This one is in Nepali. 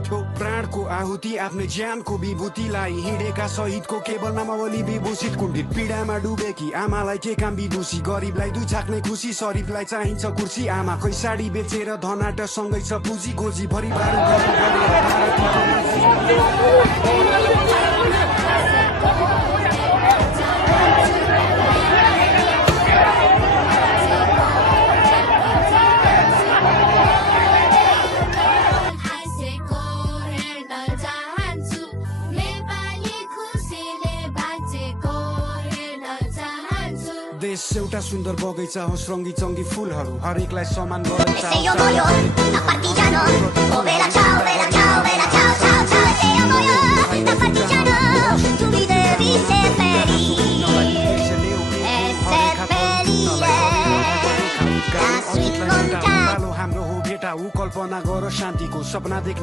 थियो प्राणको आहुति आफ्नै ज्यानको विभूतिलाई हिँडेका शहीदको केवल नामावली विभूषित कुण्डित पीडामा डुबेकी आमालाई के काम विदुषी गरिबलाई दुई छाक्ने खुसी शरीफलाई चाहिन्छ कुर्सी आमाकै साडी बेचेर धनाट सँगै छ पुँजी गोजी भरि बारु देश एउटा सुन्दर बगैँचा हो रङ्गी चङ्गी फुलहरू हरेकलाई समान गरिन्छ हाम्रो हो भेटा ऊ कल्पना गर शान्तिको सपना देख्ने